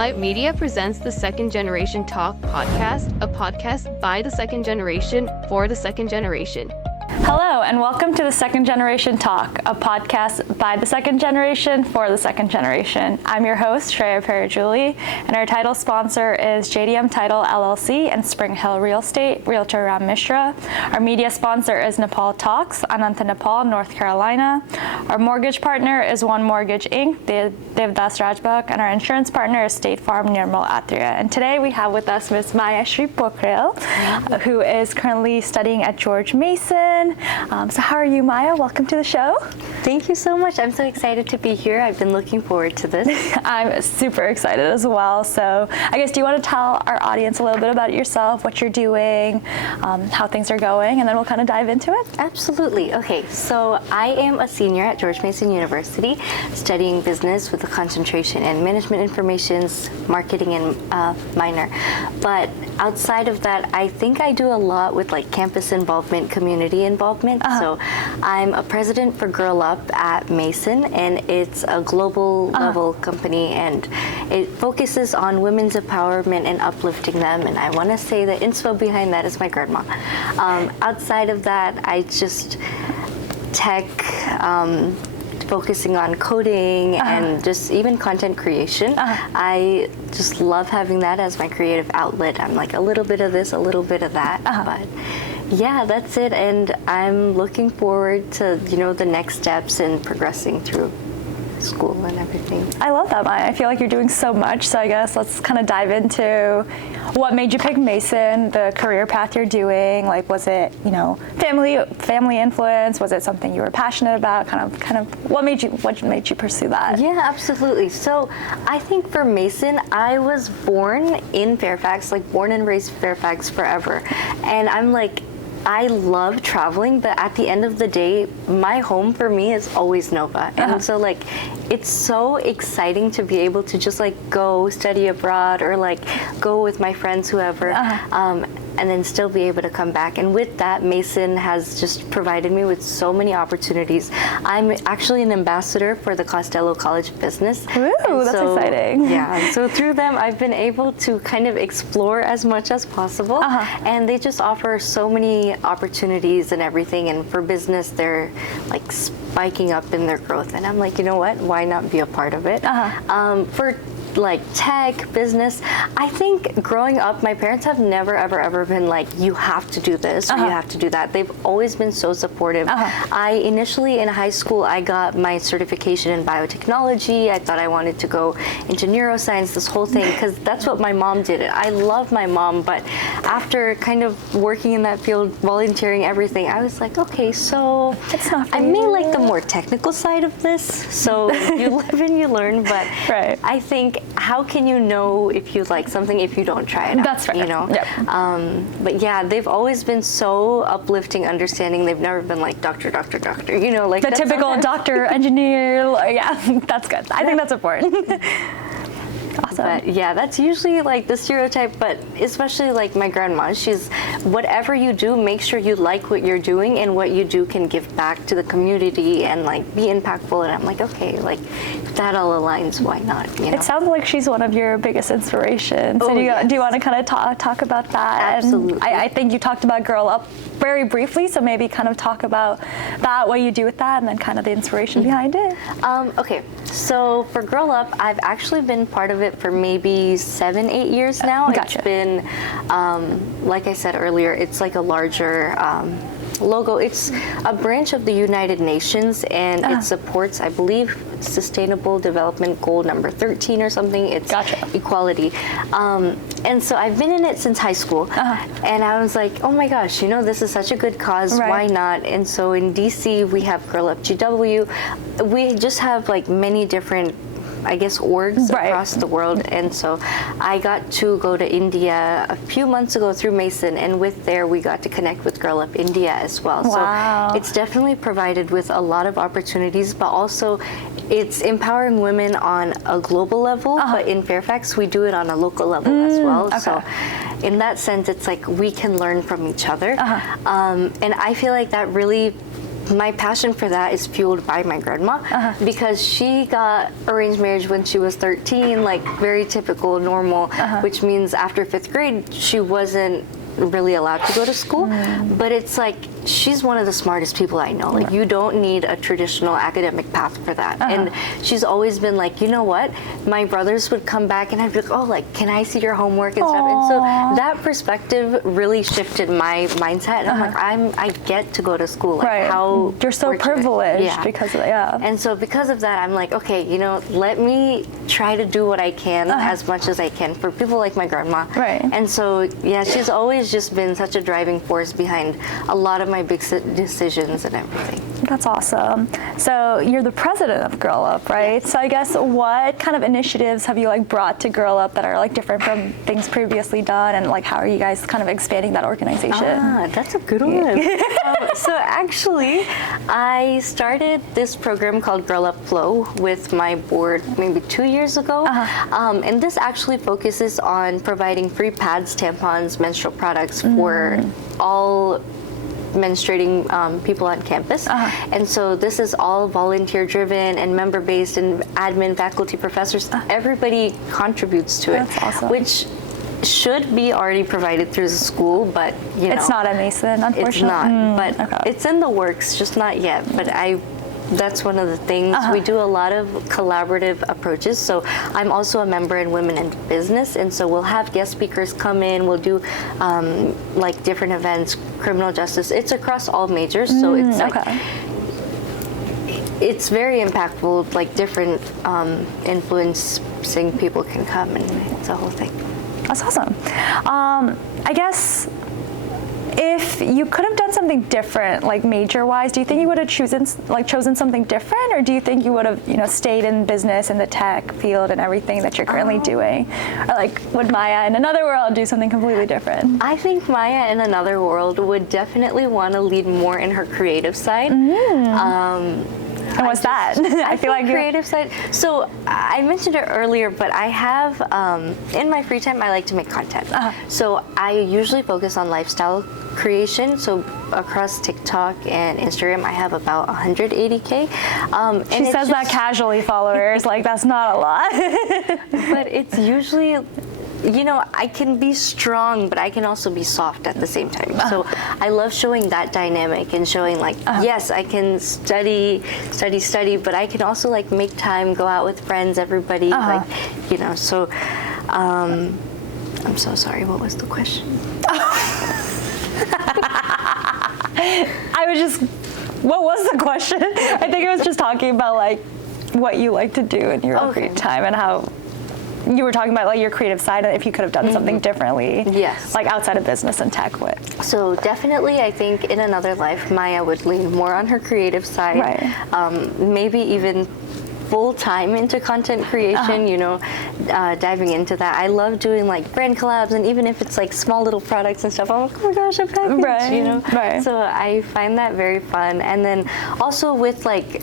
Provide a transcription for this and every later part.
Spotlight Media presents the Second Generation Talk podcast, a podcast by the second generation for the second generation. Hello, and welcome to the Second Generation Talk, a podcast by the second generation for the second generation. I'm your host, Shreya Parajuli, and our title sponsor is JDM Title LLC and Spring Hill Real Estate, Realtor Ram Mishra. Our media sponsor is Nepal Talks, Ananta, Nepal, North Carolina. Our mortgage partner is One Mortgage Inc., Devdas Rajbak, and our insurance partner is State Farm Nirmal Atria. And today we have with us Ms. Maya Sri Pokhrel, who is currently studying at George Mason. So how are you, Maya? Welcome to the show. Thank you so much. I'm so excited to be here. I've been looking forward to this. I'm super excited as well. So I guess, do you want to tell our audience a little bit about yourself, what you're doing, how things are going, and then we'll kind of dive into it? Absolutely. Okay, so I am a senior at George Mason University, studying business with a concentration in management informations, marketing, and minor. But outside of that, I think I do a lot with like campus involvement, community involvement. So I'm a president for Girl Up at Mason, and it's a global level company, and it focuses on women's empowerment and uplifting them. And I want to say the inspo behind that is my grandma. Outside of that, I just tech, focusing on coding and just even content creation. I just love having that as my creative outlet. I'm like a little bit of this, a little bit of that, but yeah, that's it. And I'm looking forward to, the next steps and progressing through school and everything. I love that, Maya. I feel like you're doing so much. So I guess let's kind of dive into what made you pick Mason, the career path you're doing. Like, was it, family influence? Was it something you were passionate about? Kind of what made you pursue that? Yeah, absolutely. So I think for Mason, I was born in Fairfax, like born and raised Fairfax forever. And I'm like, I love traveling, but at the end of the day, my home for me is always Nova. And so like, it's so exciting to be able to just like go study abroad or like go with my friends, whoever, and then still be able to come back. And with that, Mason has just provided me with so many opportunities. I'm actually an ambassador for the Costello College of Business. Ooh, that's exciting. Yeah, so through them, I've been able to kind of explore as much as possible. And they just offer so many opportunities and everything. And for business, they're like spiking up in their growth. And I'm like, you know what? Why not be a part of it? For like tech, business, I think growing up, my parents have never, ever been like, you have to do this or you have to do that. They've always been so supportive. I initially in high school, I got my certification in biotechnology. I thought I wanted to go into neuroscience, this whole thing, because that's what my mom did. I love my mom, but after kind of working in that field, volunteering, everything, I was like, okay, so I may like the more technical side of this. So you live and you learn, but I think, how can you know if you like something if you don't try it out? That's right. Yep. But yeah, they've always been so uplifting, understanding. They've never been like doctor, like the typical doctor, engineer. Yeah, that's good. I think that's important. Awesome. But yeah, that's usually like the stereotype, but especially like my grandma, she's, whatever you do, make sure you like what you're doing and what you do can give back to the community and like be impactful. And I'm like, okay, like if that all aligns, why not? It sounds like she's one of your biggest inspirations. So do you want to kind of talk about that? Absolutely. And I think you talked about Girl Up very briefly, so maybe kind of talk about that, what you do with that, and then kind of the inspiration behind it. Okay, so for Girl Up, I've actually been part of it for maybe 7-8 years now. Gotcha. It's been, like I said earlier, it's like a larger logo. It's a branch of the United Nations, and it supports, I believe, Sustainable Development Goal number 13 or something. It's equality. And so I've been in it since high school, and I was like, oh my gosh, this is such a good cause. Why not? And so in DC, we have Girl Up GW. We just have like many different, I guess, orgs across the world. And so I got to go to India a few months ago through Mason, and with there we got to connect with Girl Up India as well. So it's definitely provided with a lot of opportunities, but also it's empowering women on a global level, but in Fairfax we do it on a local level as well. So in that sense, it's like we can learn from each other. And I feel like that really my passion for that is fueled by my grandma because she got arranged marriage when she was 13, like very typical, normal, which means after 5th grade, she wasn't really allowed to go to school. But it's like, she's one of the smartest people I know. Like, you don't need a traditional academic path for that. And she's always been like, you know what? My brothers would come back and I'd be like, oh, like, can I see your homework and stuff? And so that perspective really shifted my mindset. And I'm like, I get to go to school. Like, how you're so fortunate. privileged because of that. And so because of that, I'm like, okay, you know, let me try to do what I can as much as I can for people like my grandma. And so, yeah, she's always just been such a driving force behind a lot of my big decisions and everything. That's awesome. So you're the president of Girl Up, right? Yes. So I guess what kind of initiatives have you like brought to Girl Up that are like different from things previously done, and like how are you guys kind of expanding that organization? That's a good one. So actually, I started this program called Girl Up Flow with my board maybe 2 years ago. And this actually focuses on providing free pads, tampons, menstrual products for all menstruating people on campus. And so this is all volunteer driven and member based, and admin, faculty, professors, everybody contributes to it. That's awesome. Which should be already provided through the school, but you know, it's not at Mason, unfortunately. It's not, but it's in the works, just not yet. But that's one of the things. We do a lot of collaborative approaches. So I'm also a member in Women in Business, and so we'll have guest speakers come in. We'll do like different events, criminal justice. It's across all majors, so it's like it's very impactful. Like different influencing people can come, and it's a whole thing. That's awesome. I guess if you could have done something different, like major-wise, do you think you would have chosen something different, or do you think you would have, you know, stayed in business in the tech field and everything that you're currently doing, or like would Maya in another world do something completely different? I think Maya in another world would definitely want to lead more in her creative side. And what's that? I feel like creative side. So I mentioned it earlier, but I have in my free time I like to make content. So I usually focus on lifestyle creation. So across TikTok and Instagram, I have about 180K. She says that casually, followers. Like, that's not a lot. But it's usually, you know, I can be strong, but I can also be soft at the same time. So I love showing that dynamic and showing like, yes, I can study, but I can also like make time, go out with friends, everybody, like, you know, so I'm so sorry. What was the question? What was the question? I think it was just talking about like what you like to do in your free time, and how you were talking about like your creative side, and if you could have done something differently, like outside of business and tech. So definitely, I think in another life, Maya would lean more on her creative side, maybe even full-time into content creation, you know, diving into that. I love doing like brand collabs, and even if it's like small little products and stuff, I'm like, oh my gosh, a package, you know? So I find that very fun. And then also with like,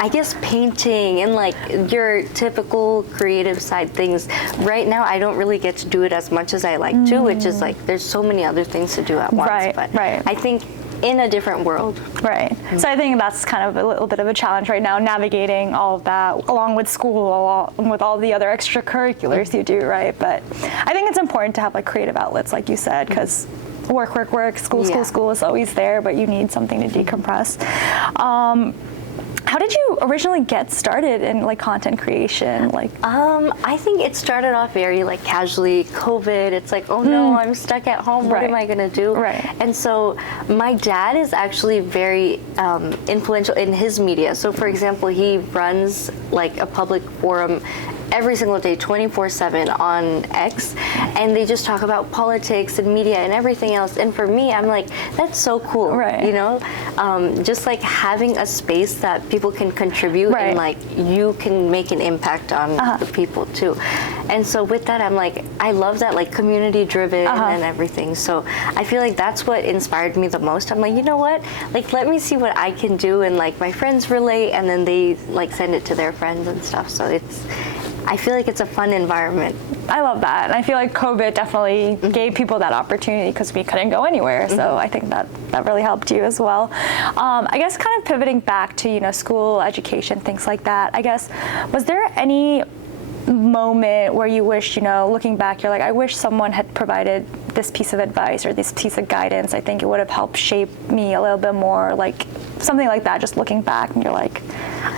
I guess painting and like your typical creative side things. Right now, I don't really get to do it as much as I like to, which is like, there's so many other things to do at once. But I think in a different world. So I think that's kind of a little bit of a challenge right now, navigating all of that along with school, along with all the other extracurriculars you do, right? But I think it's important to have like creative outlets, like you said, because work, school is always there, but you need something to decompress. How did you originally get started in like content creation? Like, I think it started off very like casually. COVID, it's like, oh no, I'm stuck at home. What am I gonna do? And so my dad is actually very influential in his media. So for example, he runs like a public forum every single day, 24/7 on X, and they just talk about politics and media and everything else. And for me, I'm like, that's so cool, you know? Just like having a space that people can contribute and like you can make an impact on the people too. And so with that, I'm like, I love that, like community driven and everything. So I feel like that's what inspired me the most. I'm like, you know what? Like, let me see what I can do, and like my friends relate, and then they like send it to their friends and stuff. So I feel like it's a fun environment. I love that. And I feel like COVID definitely gave people that opportunity because we couldn't go anywhere. So I think that really helped you as well. I guess kind of pivoting back to, school, education, things like that. I guess, was there any moment where you wish, looking back, you're like, I wish someone had provided this piece of advice or this piece of guidance. I think it would have helped shape me a little bit more, like something like that, just looking back and you're like,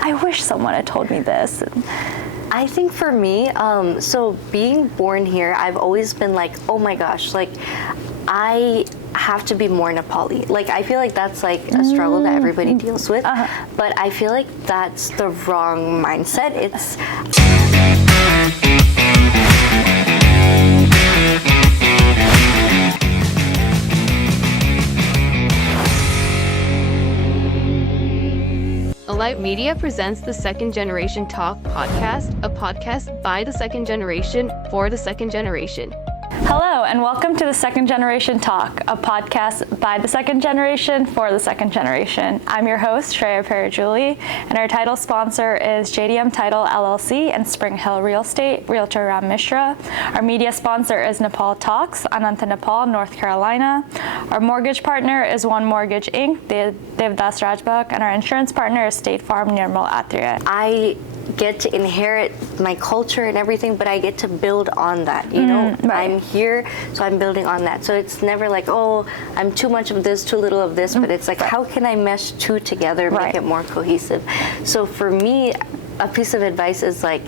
I wish someone had told me this. I think for me, so being born here, I've always been like, oh my gosh, like I have to be more Nepali. Like I feel like that's like a struggle that everybody deals with, but I feel like that's the wrong mindset. It's Alight Media presents the Second Generation Talk podcast, a podcast by the second generation for the second generation. Hello, and welcome to the Second Generation Talk, a podcast by the second generation for the second generation. I'm your host, Shreya Parajuli, and our title sponsor is JDM Title LLC and Spring Hill Real Estate, Realtor Ram Mishra. Our media sponsor is Nepal Talks, Ananta, Nepal, North Carolina. Our mortgage partner is One Mortgage Inc., Devdas Rajbak, and our insurance partner is State Farm, Nirmal Atria. I get to inherit my culture and everything, but I get to build on that, you know? Right. I'm here, so I'm building on that. So it's never like, oh, I'm too much of this, too little of this, but it's like, how can I mesh two together, make it more cohesive? So for me, a piece of advice is like,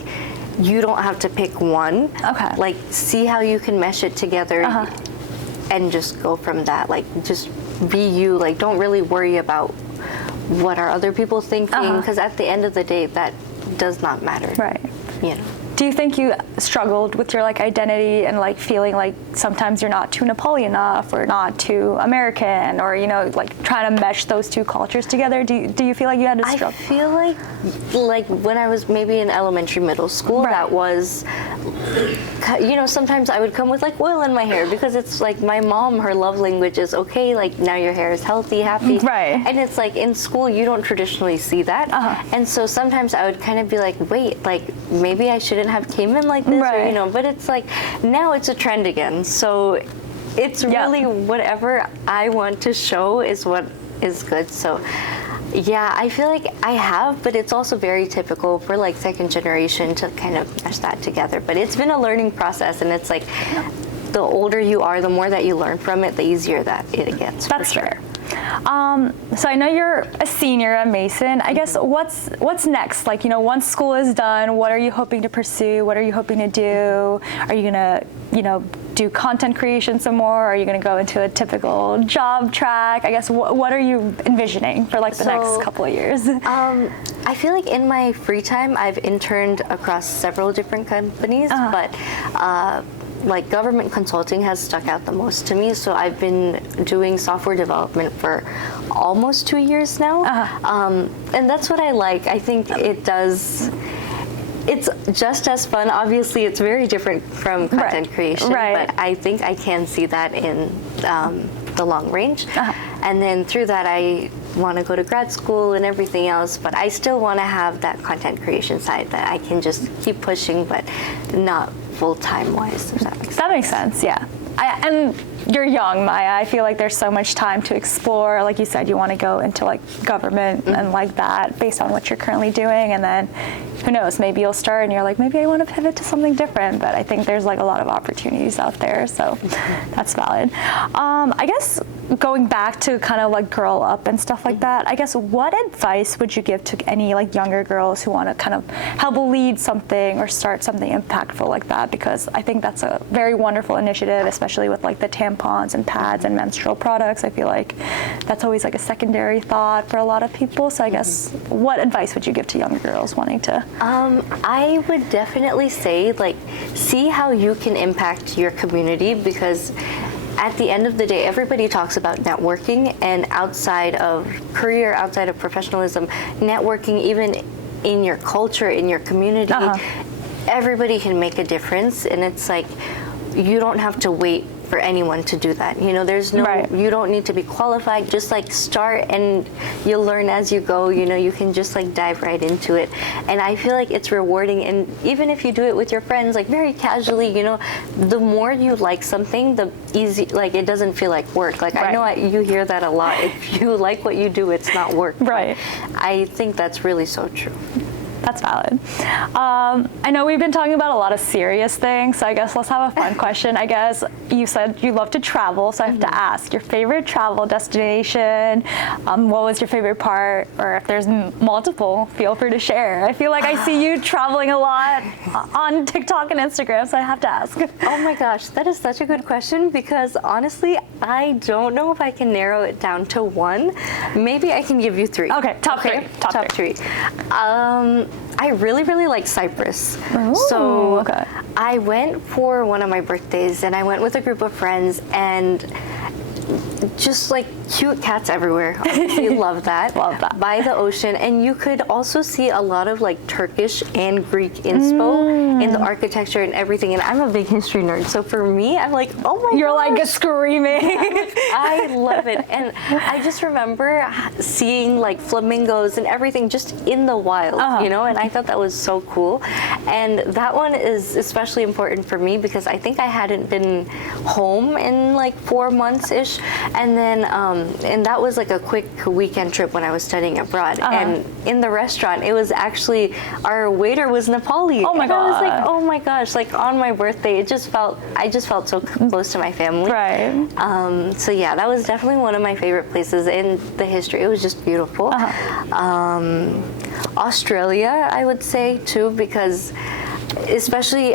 you don't have to pick one. Okay. Like, see how you can mesh it together and just go from that. Like, just be you. Like, don't really worry about what are other people thinking, because at the end of the day, that does not matter. Right. You know. Do you think you struggled with your identity and feeling like sometimes you're not too Nepali enough or not too American, or trying to mesh those two cultures together? Do you feel like you had to struggle? I feel like when I was maybe in elementary, middle school, that was, sometimes I would come with oil in my hair because it's like my mom, her love language is okay, like now your hair is healthy, happy. Right. And it's like in school you don't traditionally see that. And so sometimes I would kind of be like, wait, like maybe I shouldn't have came in like this, or, but it's like now it's a trend again. So it's really whatever I want to show is what is good. So yeah, I feel like I have, but it's also very typical for second generation to kind of mesh that together. But it's been a learning process, and it's like the older you are, the more that you learn from it, the easier that it gets. That's fair. So I know you're a senior at Mason. I guess what's next? Once school is done, what are you hoping to pursue? What are you hoping to do? Are you gonna, do content creation some more? Are you gonna go into a typical job track? I guess what are you envisioning for the next couple of years? I feel like in my free time, I've interned across several different companies, but government consulting has stuck out the most to me. So I've been doing software development for almost 2 years now. And that's what I like. I think it's just as fun. Obviously, it's very different from content creation, but I think I can see that in the long range. And then through that, I want to go to grad school and everything else, but I still want to have that content creation side that I can just keep pushing, but not full-time wise, if that makes sense. That makes sense, yeah. And you're young, Maya. I feel like there's so much time to explore. Like you said, you want to go into government and that based on what you're currently doing, and then who knows, maybe you'll start and you're like, maybe I want to pivot to something different. But I think there's a lot of opportunities out there, so that's valid. I guess going back to kind of grow up and stuff like that, I guess what advice would you give to any younger girls who want to kind of help lead something or start something impactful like that? Because I think that's a very wonderful initiative, especially with the tampons and pads and menstrual products. I feel like that's always a secondary thought for a lot of people. So I guess what advice would you give to younger girls wanting to? I would definitely say see how you can impact your community, because at the end of the day, everybody talks about networking, and outside of career, outside of professionalism, networking, even in your culture, in your community, everybody can make a difference. And it's you don't have to wait for anyone to do that. You know, there's no, you don't need to be qualified. Just like start and you'll learn as you go. You know, you can just like dive right into it. And I feel like it's rewarding. And even if you do it with your friends, like very casually, you know, the more you like something, the easy, like it doesn't feel like work. Like I know you hear that a lot. If you like what you do, it's not work. Right. I think that's really so true. That's valid. I know we've been talking about a lot of serious things, so I guess let's have a fun question. I guess you said you love to travel, so I have to ask your favorite travel destination. What was your favorite part? Or if there's multiple, feel free to share. I feel like I see you traveling a lot on TikTok and Instagram, so I have to ask. Oh my gosh, that is such a good question because honestly, I don't know if I can narrow it down to one. Maybe I can give you three. Okay, top three. Top three. I really, really like Cyprus. Ooh, so okay. I went for one of my birthdays and I went with a group of friends and just like cute cats everywhere. Obviously, love that. Love that. By the ocean. And you could also see a lot of like Turkish and Greek inspo in the architecture and everything. And I'm a big history nerd. So for me, I'm like, oh my god. You're like screaming. I love it. And I just remember seeing like flamingos and everything just in the wild, you know, and I thought that was so cool. And that one is especially important for me because I think I hadn't been home in like 4 months-ish. And then, and that was like a quick weekend trip when I was studying abroad. And in the restaurant, it was actually, our waiter was Nepali. Oh my god. I was like, oh my gosh, like on my birthday, I just felt so close to my family. Right. So yeah, that was definitely one of my favorite places in the history. It was just beautiful. Australia, I would say too, because especially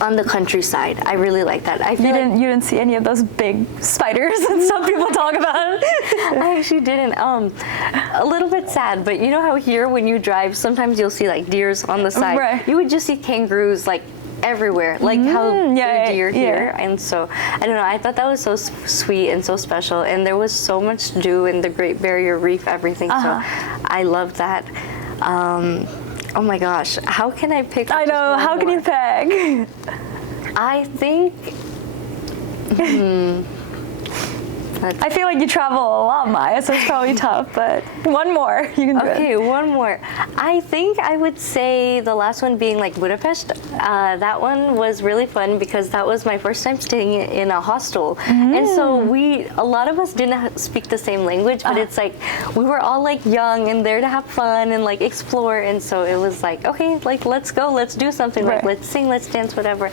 on the countryside, I really like that. I feel you didn't see any of those big spiders and stuff people talk about? I actually didn't. A little bit sad, but you know how here when you drive, sometimes you'll see like deers on the side. Right. You would just see kangaroos like everywhere, like how deer here. And so I don't know, I thought that was so sweet and so special, and there was so much to do in the Great Barrier Reef, everything. So I loved that. Oh my gosh, how can I pick? I know, how can you pick? I think I feel like you travel a lot, Maya, so it's probably tough, but one more, you can do it. Okay, one more. I think I would say the last one being like Budapest. That one was really fun because that was my first time staying in a hostel. And so a lot of us didn't speak the same language, but it's like, we were all like young and there to have fun and like explore. And so it was like, okay, like let's go, let's do something, like let's sing, let's dance, whatever.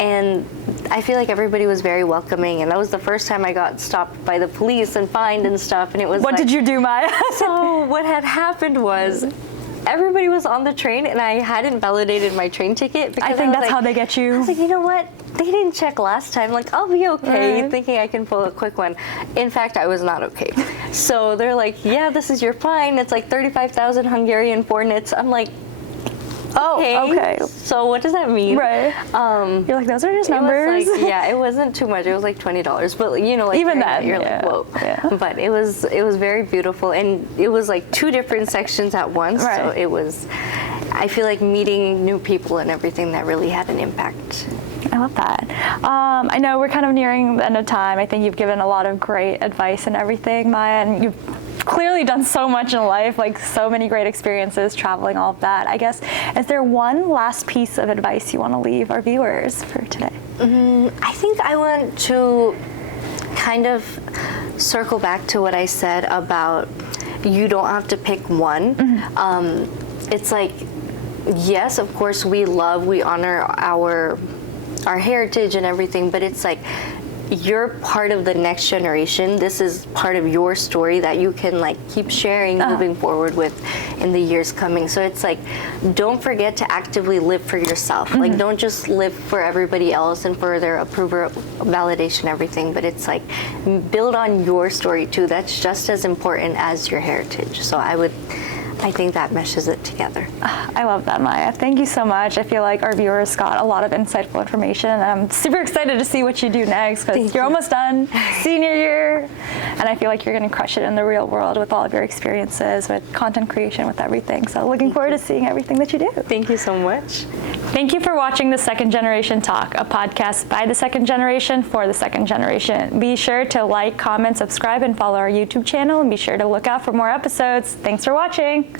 And I feel like everybody was very welcoming, and that was the first time I got stopped by the police and fined and stuff, and it was What did you do, Maya? So what had happened was everybody was on the train and I hadn't validated my train ticket because I think that's like, how they get you. I was like, you know what? They didn't check last time. Like, I'll be okay, thinking I can pull a quick one. In fact, I was not okay. So they're like, yeah, this is your fine. It's like 35,000 Hungarian forintz. I'm like, okay. So what does that mean? Right. You're like, those are just numbers. Like, yeah, it wasn't too much. It was like $20, but you know, like even then, you're like, whoa. Yeah. But it was very beautiful, and it was like 2 different sections at once. Right. So it was. I feel like meeting new people and everything that really had an impact. I love that. I know we're kind of nearing the end of time. I think you've given a lot of great advice and everything, Maya, and you've clearly done so much in life, like so many great experiences, traveling, all of that. I guess, is there one last piece of advice you want to leave our viewers for today? I think I want to kind of circle back to what I said about you don't have to pick one. It's like, yes, of course, we honor our heritage and everything, but it's like, you're part of the next generation. This is part of your story that you can like keep sharing, moving forward with in the years coming. So it's like, don't forget to actively live for yourself. Like, don't just live for everybody else and for their approval, validation, everything. But it's like, build on your story too. That's just as important as your heritage. So I think that meshes it together. I love that, Maya. Thank you so much. I feel like our viewers got a lot of insightful information. I'm super excited to see what you do next, because you're almost done, senior year, and I feel like you're going to crush it in the real world with all of your experiences, with content creation, with everything. So looking forward to seeing everything that you do. Thank you so much. Thank you for watching The Second Generation Talk, a podcast by the second generation for the second generation. Be sure to like, comment, subscribe, and follow our YouTube channel, and be sure to look out for more episodes. Thanks for watching.